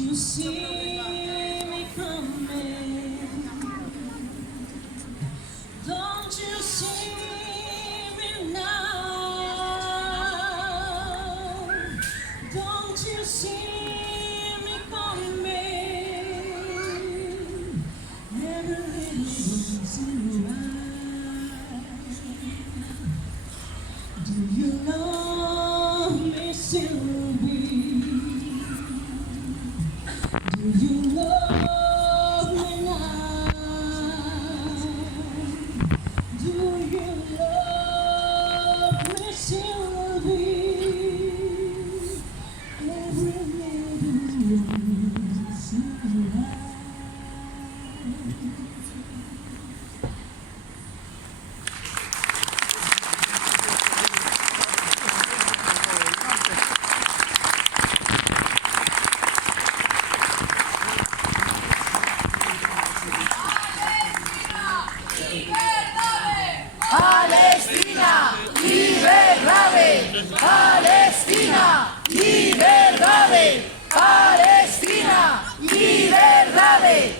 you see me coming? Don't you see me now? Don't you see me coming? Every little reason why. Do you love me, Sylvie? Do you love me now? Do you love me, Sylvie? Every little reason why. Palestina, liberdade! Palestina, liberdade! Palestina, liberdade!